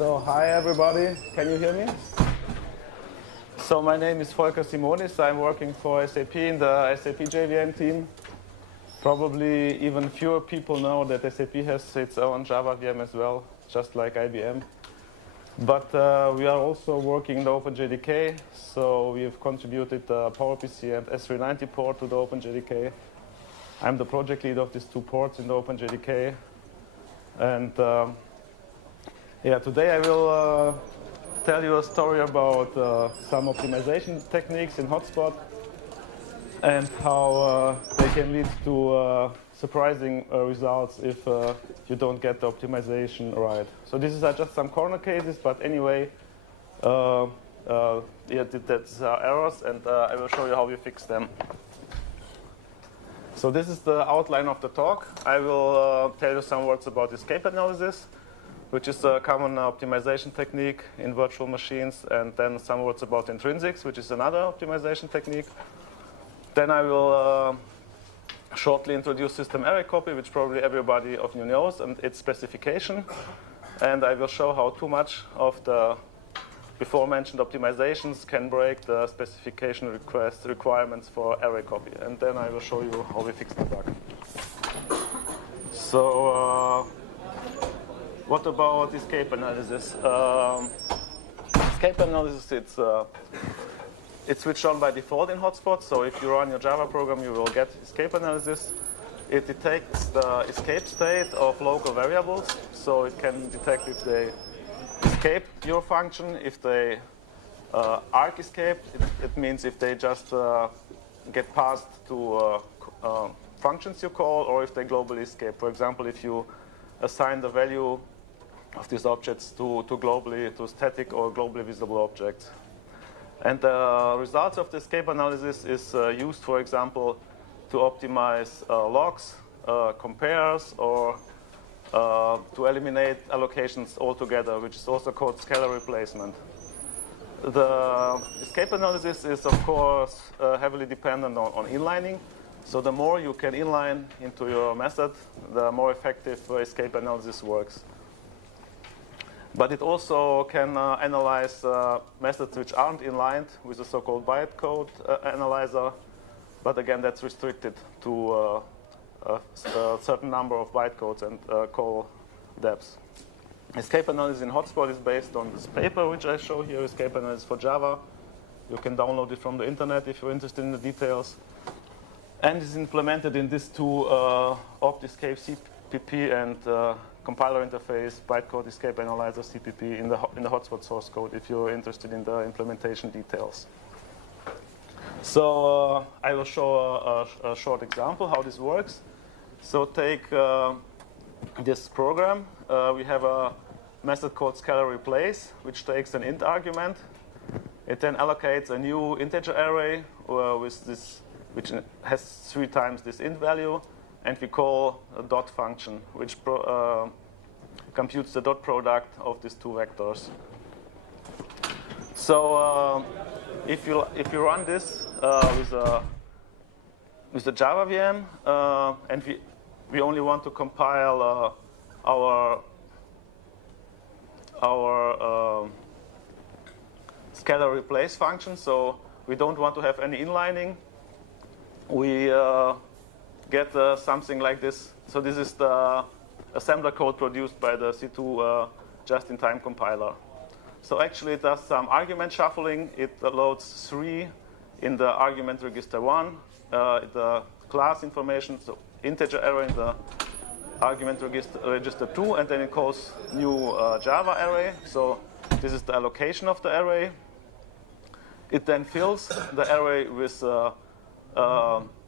So hi everybody, can you hear me? So my name is Volker Simonis. I'm working for SAP in the SAP JVM team. Probably even fewer people know that SAP has its own Java VM as well, just like IBM. But we are also working in the OpenJDK, so we have contributed the PowerPC and S390 port to the OpenJDK. I'm the project lead of these two ports in the OpenJDK. And today I will tell you a story about some optimization techniques in Hotspot and how they can lead to surprising results if you don't get the optimization right. So these are just some corner cases, but anyway, that's errors, and I will show you how we fix them. So this is the outline of the talk. I will tell you some words about escape analysis, which is a common optimization technique in virtual machines, and then some words about intrinsics, which is another optimization technique. Then I will shortly introduce system array copy, which probably everybody of you knows, and its specification. And I will show how too much of the before mentioned optimizations can break the specification requirements for array copy. And then I will show you how we fix the bug. So what about escape analysis? Escape analysis, it's switched on by default in Hotspot. So if you run your Java program, you will get escape analysis. It detects the escape state of local variables. So it can detect if they escape your function, if they arc escape. It means if they just get passed to functions you call, or if they globally escape. For example, if you assign the value of these objects to static or globally visible objects. And the results of the escape analysis is used, for example, to optimize logs, compares, or to eliminate allocations altogether, which is also called scalar replacement. The escape analysis is, of course, heavily dependent on inlining. So the more you can inline into your method, the more effective escape analysis works. But it also can analyze methods which aren't inlined with a so-called bytecode analyzer. But again, that's restricted to a certain number of bytecodes and call depths. Escape analysis in Hotspot is based on this paper, which I show here, Escape Analysis for Java. You can download it from the internet if you're interested in the details. And is implemented in these two opt-escape CPP and compiler interface, bytecode escape analyzer CPP in the Hotspot source code if you're interested in the implementation details. So I will show a short example how this works. So take this program. We have a method called scalar replace, which takes an int argument. It then allocates a new integer array with this, which has 3 times this int value, and we call a dot function, which computes the dot product of these two vectors. So if you run this with the Java VM, and we only want to compile our scalar replace function, so we don't want to have any inlining, we get something like this. So this is the assembler code produced by the C2 just-in-time compiler. So actually it does some argument shuffling. It loads 3 in the argument register 1, the class information, so integer array in the argument register 2, and then it calls new Java array. So this is the allocation of the array. It then fills the array with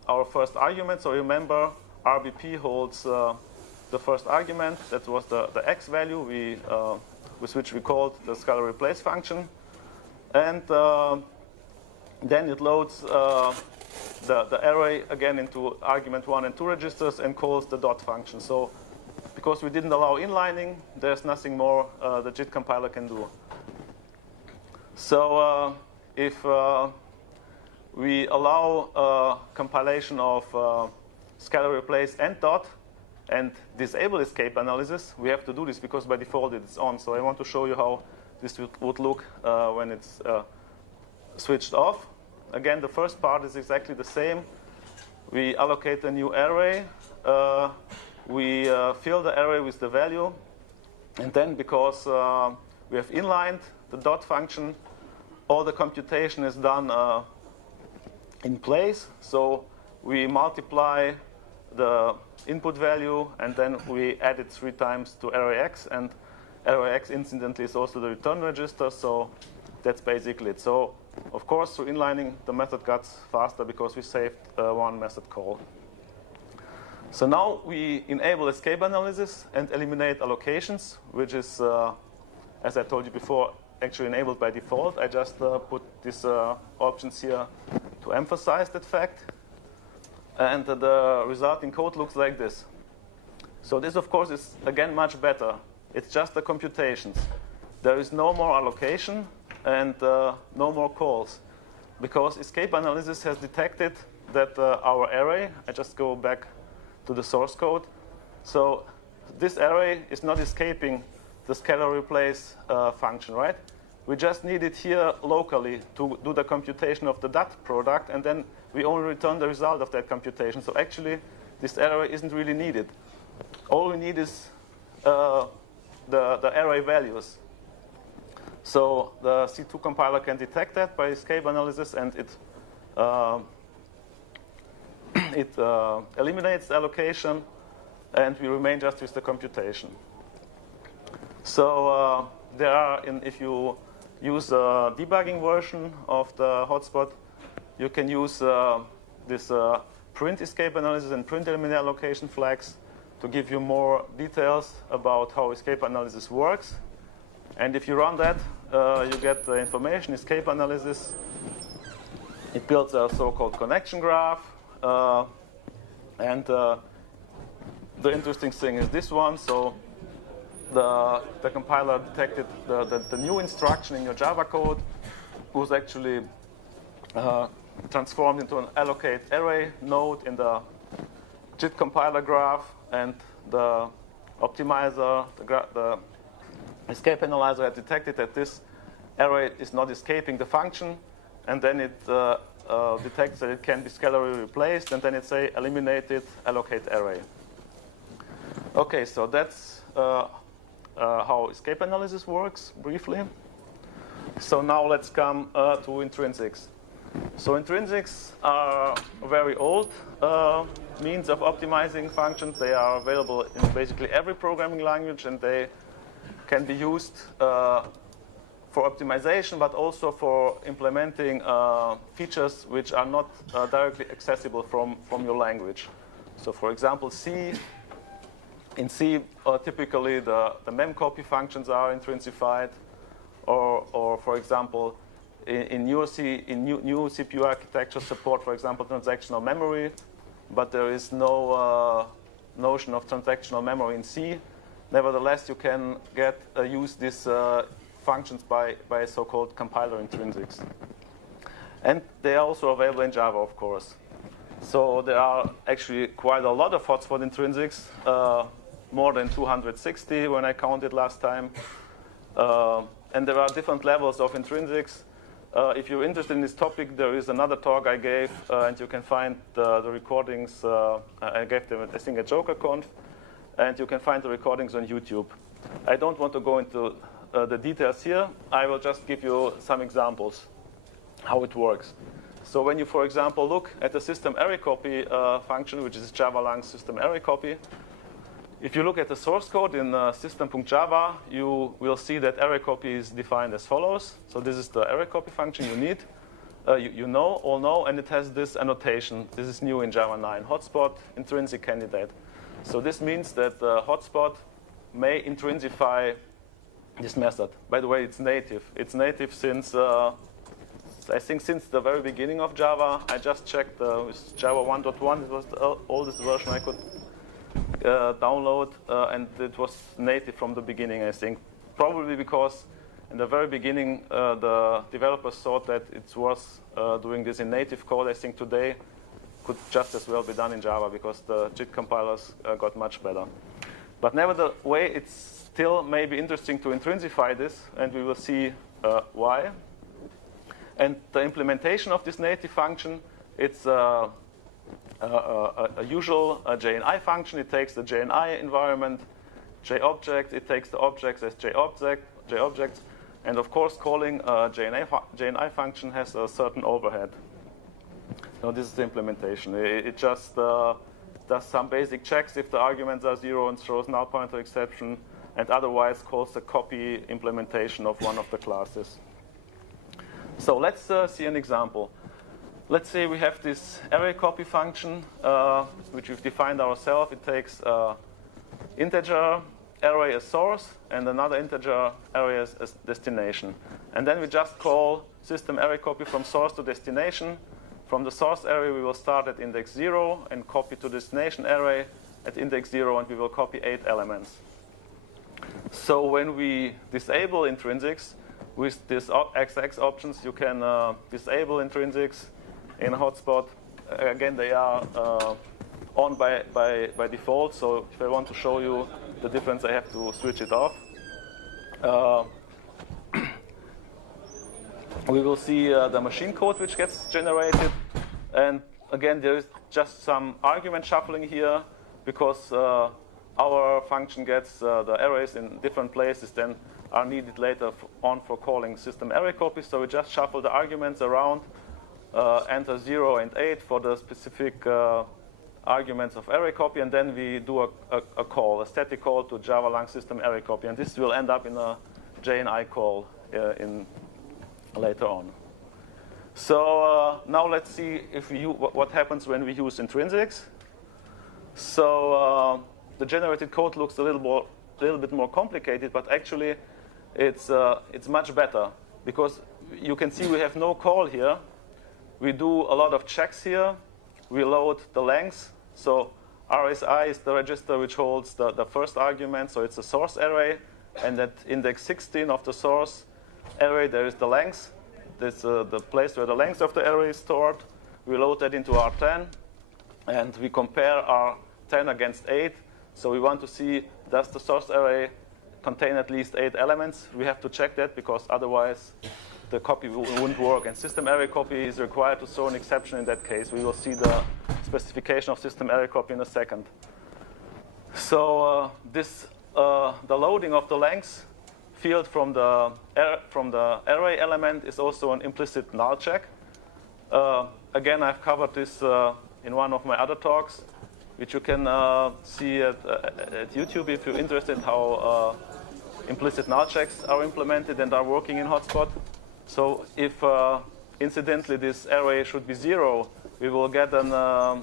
our first argument. So remember, RBP holds the first argument. That was the x value with which we called the scalar replace function. And then it loads the array again into argument 1 and 2 registers and calls the dot function. So because we didn't allow inlining, there's nothing more the JIT compiler can do. So if we allow compilation of scalar replace and dot, and disable escape analysis, we have to do this because by default it's on. So I want to show you how this would look when it's switched off. Again, the first part is exactly the same. We allocate a new array. We fill the array with the value. And then because we have inlined the dot function, all the computation is done in place. So we multiply the input value, and then we add it 3 times to array x. And array x, incidentally, is also the return register. So that's basically it. So, of course, through inlining, the method got faster because we saved one method call. So now we enable escape analysis and eliminate allocations, which is, as I told you before, actually enabled by default. I just put these options here to emphasize that fact. And the resulting code looks like this. So this, of course, is, again, much better. It's just the computations. There is no more allocation and no more calls, because escape analysis has detected that our array, I just go back to the source code. So this array is not escaping the scalar replace function, right? We just need it here locally to do the computation of the dot product, and then we only return the result of that computation. So actually, this array isn't really needed. All we need is the array values. So the C2 compiler can detect that by escape analysis, and it eliminates the allocation, and we remain just with the computation. So there are, if you use a debugging version of the hotspot, you can use this print escape analysis and print eliminate allocation flags to give you more details about how escape analysis works. And if you run that, you get the information, escape analysis. It builds a so-called connection graph. And the interesting thing is this one. So the compiler detected the new instruction in your Java code was actually transformed into an allocate array node in the JIT compiler graph, and the optimizer, the escape analyzer had detected that this array is not escaping the function, and then it detects that it can be scalarly replaced, and then it say eliminated allocate array. Okay, so that's how escape analysis works briefly. So now let's come to intrinsics. So intrinsics are very old means of optimizing functions. They are available in basically every programming language, and they can be used for optimization, but also for implementing features which are not directly accessible from your language. So for example, C. In C, typically the memcopy functions are intrinsified, or for example, in new CPU architecture support, for example, transactional memory, but there is no notion of transactional memory in C. Nevertheless, you can use these functions by so-called compiler intrinsics. And they are also available in Java, of course. So there are actually quite a lot of hotspot intrinsics, more than 260 when I counted last time. And there are different levels of intrinsics. If you're interested in this topic, there is another talk I gave, and you can find the recordings. I gave them, I think, at JokerConf, and you can find the recordings on YouTube. I don't want to go into the details here. I will just give you some examples how it works. So when you, for example, look at the system array copy function, which is Java lang system array copy, if you look at the source code in system.java, you will see that array copy is defined as follows. So this is the array copy function you need. You all know, and it has this annotation. This is new in Java 9, hotspot intrinsic candidate. So this means that the hotspot may intrinsify this method. By the way, it's native. It's native since, I think, since the very beginning of Java. I just checked with Java 1.1. It was the oldest version I could download, and it was native from the beginning, I think. Probably because in the very beginning, the developers thought that it's worth doing this in native code. I think today could just as well be done in Java because the JIT compilers got much better. But nevertheless, it's still maybe interesting to intrinsify this, and we will see why. And the implementation of this native function, it's a usual JNI function. It takes the JNI environment, JObject. It takes the objects as JObjects. And of course, calling a JNI function has a certain overhead. So this is the implementation. It just does some basic checks if the arguments are 0 and throws null pointer exception, and otherwise calls the copy implementation of one of the classes. So let's see an example. Let's say we have this array copy function, which we've defined ourselves. It takes integer array as source and another integer array as destination. And then we just call system array copy from source to destination. From the source array, we will start at index 0 and copy to destination array at index 0, and we will copy 8 elements. So when we disable intrinsics, with these XX options, you can disable intrinsics in a hotspot. Again, they are on by default, so if I want to show you the difference, I have to switch it off. We will see the machine code which gets generated. And again, there is just some argument shuffling here because our function gets the arrays in different places than are needed later on for calling system array copy. So we just shuffle the arguments around, enter 0 and 8 for the specific arguments of array copy, and then we do a call, a static call to Java lang system array copy. And this will end up in a JNI call later on. So now let's see if what happens when we use intrinsics. So the generated code looks a little bit more complicated, but actually it's much better because you can see we have no call here. We do a lot of checks here. We load the length. So RSI is the register which holds the first argument, so it's a source array. And at index 16 of the source array, there is the length. This the place where the length of the array is stored. We load that into R10, and we compare R10 against 8. So we want to see, does the source array contain at least 8 elements? We have to check that because otherwise the copy wouldn't work. And system array copy is required to throw an exception in that case. We will see the specification of system array copy in a second. So the loading of the length field from the array element is also an implicit null check. Again, I've covered this in one of my other talks, which you can see at YouTube if you're interested how implicit null checks are implemented and are working in hotspot. So if incidentally this array should be 0, we will get an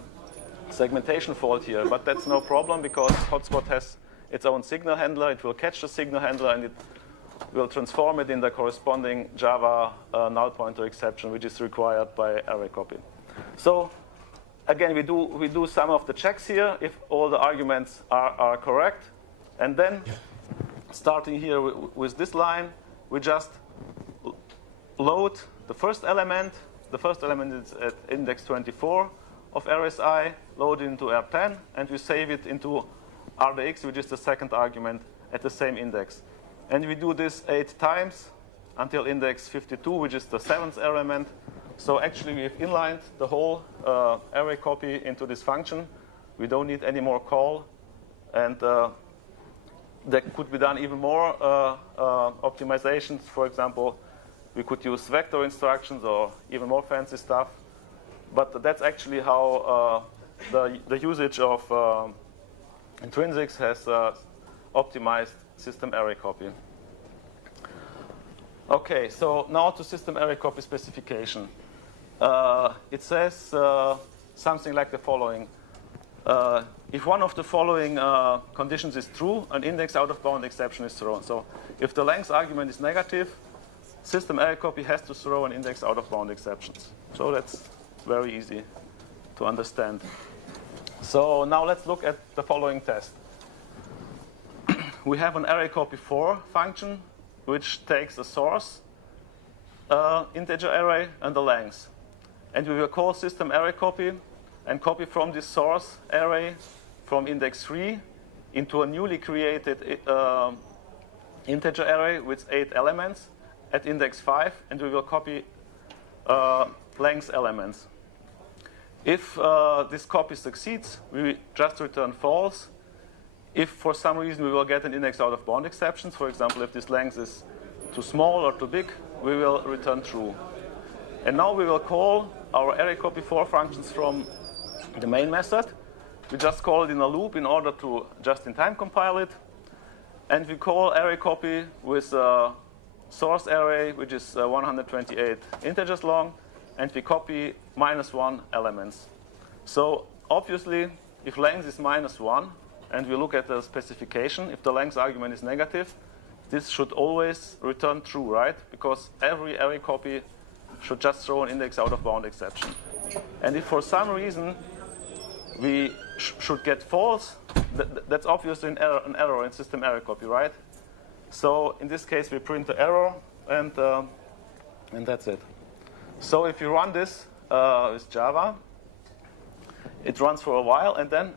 segmentation fault here. But that's no problem because hotspot has its own signal handler. It will catch the signal handler and it will transform it in the corresponding Java null pointer exception, which is required by array copy. So again, we do some of the checks here if all the arguments are correct. And then starting here with this line, we just load the first element. The first element is at index 24 of RSI, load it into R10, and we save it into RDX, which is the second argument at the same index. And we do this 8 times until index 52, which is the 7th element. So actually, we've inlined the whole array copy into this function. We don't need any more call. And that could be done even more optimizations. For example, we could use vector instructions or even more fancy stuff. But that's actually how the usage of intrinsics has optimized system array copy. Okay, so now to system array copy specification. It says something like the following. If one of the following conditions is true, an index out of bound exception is thrown. So if the length argument is negative, system array copy has to throw an index out of bound exceptions. So that's very easy to understand. So now let's look at the following test. We have an array copy 4 function, which takes a source integer array and the length. And we will call system array copy, and copy from this source array from index 3 into a newly created integer array with 8 elements at index 5, and we will copy length elements. If this copy succeeds, we just return false. If for some reason we will get an index out of bound exception, for example, if this length is too small or too big, we will return true. And now we will call our array_copy_4 functions from the main method. We just call it in a loop in order to just-in-time compile it. And we call array_copy with a source array, which is 128 integers long, and we copy -1 elements. So obviously, if length is -1, and we look at the specification, if the length argument is negative, this should always return true, right? Because every array copy should just throw an index out of bound exception. And if for some reason we should get false, that's obviously an error in system array copy, right? So in this case, we print the error, and that's it. So if you run this with Java, it runs for a while, and then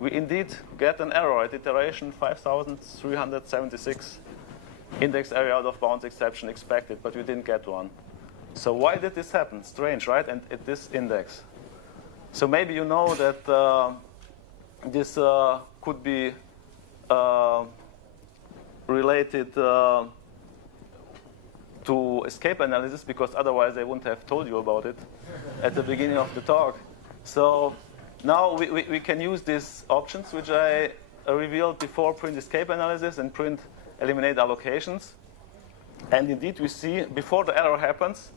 we indeed get an error at iteration 5376, index area out of bounds exception expected, but we didn't get one. So why did this happen? Strange, right? And at this index. So maybe you know that this could be related to escape analysis, because otherwise I wouldn't have told you about it at the beginning of the talk. So now we can use these options which I revealed before, print escape analysis and print eliminate allocations. And indeed we see before the error happens,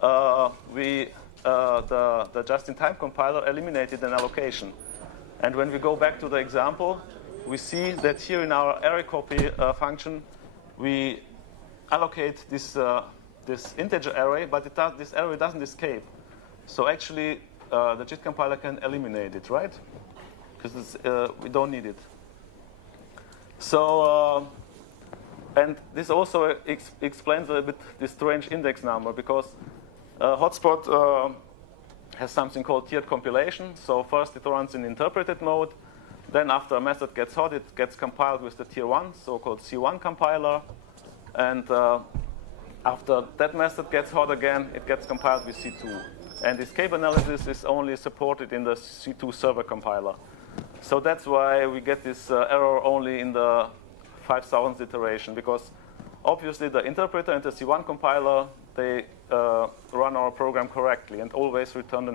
the just-in-time compiler eliminated an allocation. And when we go back to the example, we see that here in our array copy function, we allocate this integer array, but this array doesn't escape. So actually, the JIT compiler can eliminate it, right? Because we don't need it. So, and this also explains a little bit this strange index number, because Hotspot has something called tiered compilation. So first it runs in interpreted mode. Then after a method gets hot, it gets compiled with the tier 1, so-called C1 compiler. And after that method gets hot again, it gets compiled with C2. And escape analysis is only supported in the C2 server compiler. So that's why we get this error only in the 5000th iteration, because obviously the interpreter and the C1 compiler, they run our program correctly and always return the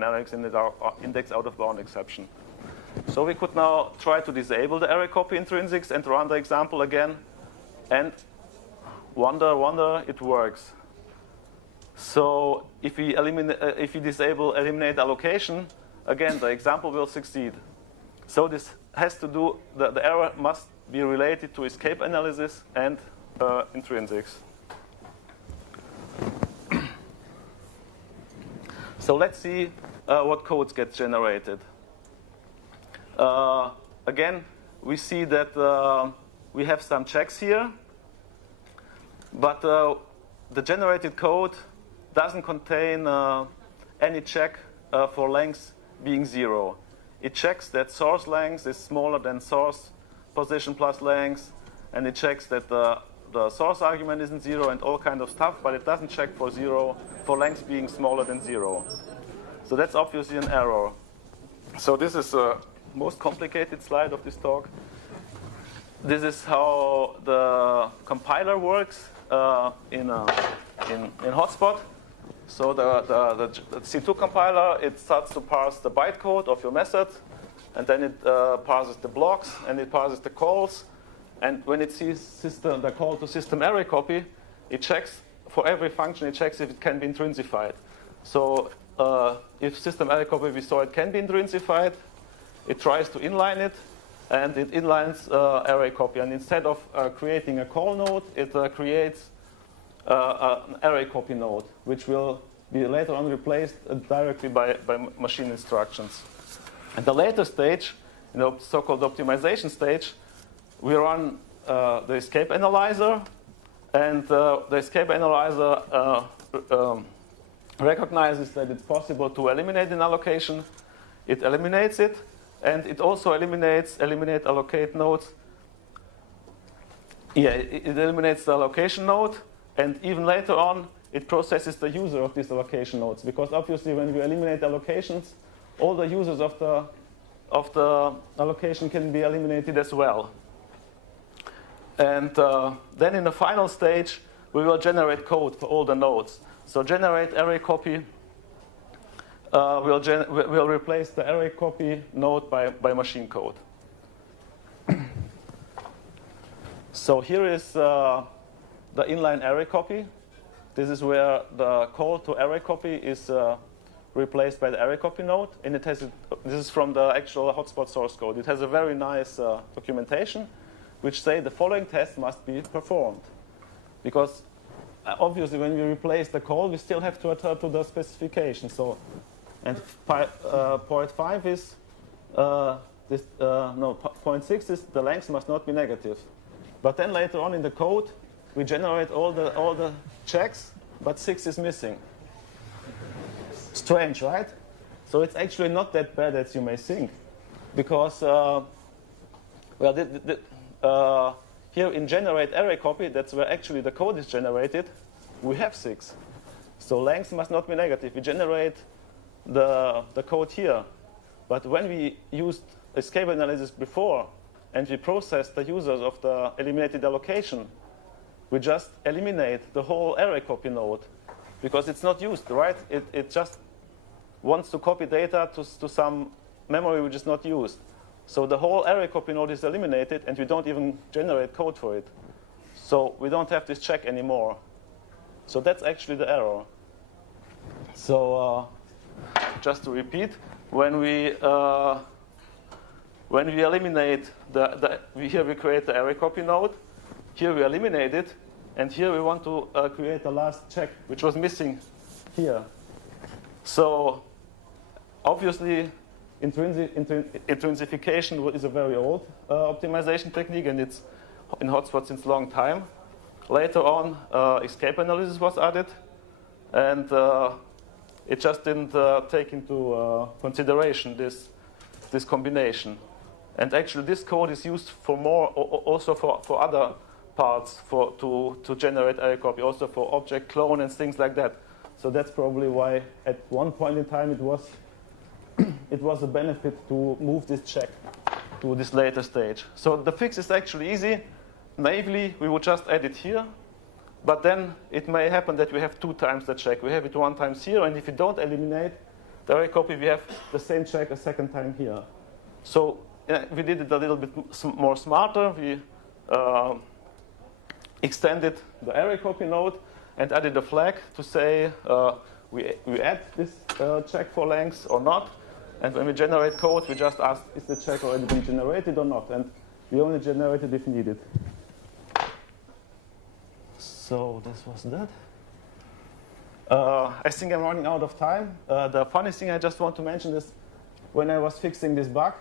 index out of bound exception. So we could now try to disable the array copy intrinsics and run the example again, and wonder, it works. So if we disable eliminate allocation, again the example will succeed. So this has to do, the error must be related to escape analysis and intrinsics. So let's see what codes get generated. Again, we see that we have some checks here, but the generated code doesn't contain any check for length being 0. It checks that source length is smaller than source position plus length, and it checks that the source argument isn't 0 and all kind of stuff, but it doesn't check for 0, for length being smaller than 0. So that's obviously an error. So this is the most complicated slide of this talk. This is how the compiler works in Hotspot. So the C2 compiler, it starts to parse the bytecode of your method, and then it parses the blocks, and it parses the calls. And when it sees the call to system array copy, it checks for every function, it checks if it can be intrinsified. So if system array copy we saw it can be intrinsified, it tries to inline it, and it inlines array copy. And instead of creating a call node, it creates an array copy node, which will be later on replaced directly by machine instructions. At the later stage, in the so-called optimization stage, we run the escape analyzer, and the escape analyzer recognizes that it's possible to eliminate an allocation. it eliminates it, and it also eliminate allocate nodes. Yeah, it eliminates the allocation node, and even later on, it processes the user of these allocation nodes, because obviously when we eliminate allocations, all the users of the allocation can be eliminated as well. And then in the final stage, we will generate code for all the nodes. So generate array copy will replace the array copy node by machine code. So here is the inline array copy. This is where the call to array copy is replaced by the array copy node, and it has this is from the actual hotspot source code. It has a very nice documentation, which say the following tests must be performed, because obviously when we replace the call, we still have to adhere to the specification. So, and point 5 is point 6 is the length must not be negative. But then later on in the code, we generate all the checks, but 6 is missing. Strange, right? So it's actually not that bad as you may think, because here in generate array copy, that's where actually the code is generated, we have 6. So length must not be negative. We generate the code here, but when we used escape analysis before, and we process the users of the eliminated allocation, we just eliminate the whole array copy node, because it's not used, right? It just wants to copy data to some memory which is not used. So the whole array copy node is eliminated, and we don't even generate code for it. So we don't have this check anymore. So that's actually the error. So just to repeat, when we eliminate here we create the array copy node, here we eliminate it, and here we want to create the last check, which was missing here. So obviously, intrinsification is a very old optimization technique, and it's in hotspots since a long time. Later on, escape analysis was added, and it just didn't take into consideration this combination. And actually, this code is used for also for other parts to generate array copy, also for object clone and things like that. So that's probably why at one point in time it was a benefit to move this check to this later stage. So the fix is actually easy. Naively, we would just add it here, but then it may happen that we have 2 times the check. We have it 1 time here, and if we don't eliminate the array copy, we have the same check a second time here. So we did it a little bit more smarter. We extended the array copy node and added a flag to say we add this check for length or not. And when we generate code, we just ask, is the check already been generated or not? And we only generate it if needed. So this was that. I think I'm running out of time. The funny thing I just want to mention is when I was fixing this bug,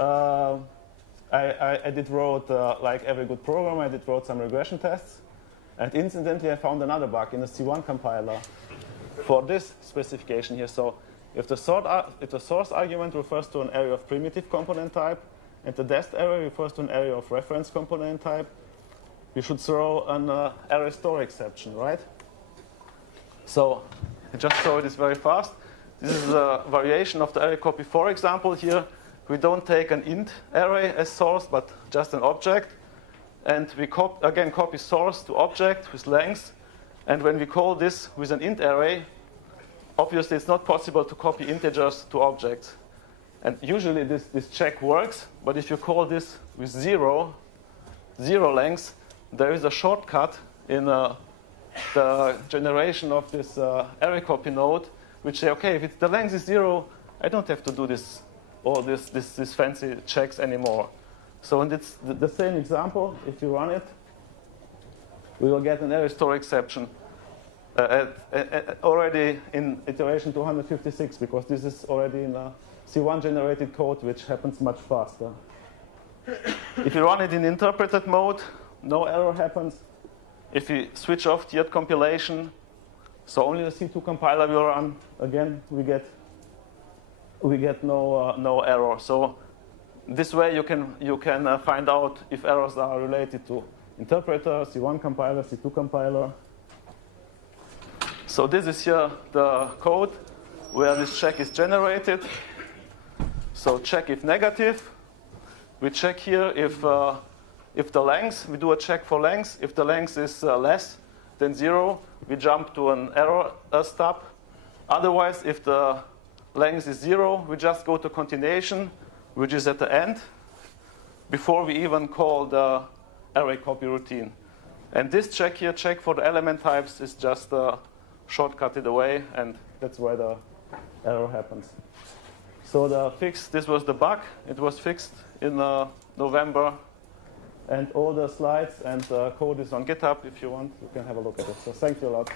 I did wrote, like every good program, I did wrote some regression tests. And incidentally, I found another bug in the C1 compiler for this specification here. So if the source argument refers to an array of primitive component type, and the dest array refers to an array of reference component type, you should throw an array store exception, right? So I just throw this very fast. This is a variation of the array copy. For example, here we don't take an int array as source, but just an object. And we again copy source to object with length. And when we call this with an int array, obviously it's not possible to copy integers to objects. And usually this check works, but if you call this with zero length, there is a shortcut in the generation of this array copy node, which say, okay, if the length is 0, I don't have to do all this fancy checks anymore. So it's the same example. If you run it, we will get an array store exception already in iteration 256, because this is already in a C1 generated code, which happens much faster. If you run it in interpreted mode, no error happens. If we switch off tiered compilation, so only the C2 compiler will run, again, we get we get no error. So this way you can find out if errors are related to interpreter, C1 compiler, C2 compiler. So this is here the code where this check is generated. So check if negative. We check here if the length, we do a check for length. If the length is less than 0, we jump to an error stub. Otherwise, if the length is 0, we just go to continuation, which is at the end, before we even call the array copy routine. And this check here, check for the element types, is just shortcutted away, and that's why the error happens. So the fix, this was the bug. It was fixed in November. And all the slides and code is on GitHub. If you want, you can have a look at it. So thank you a lot.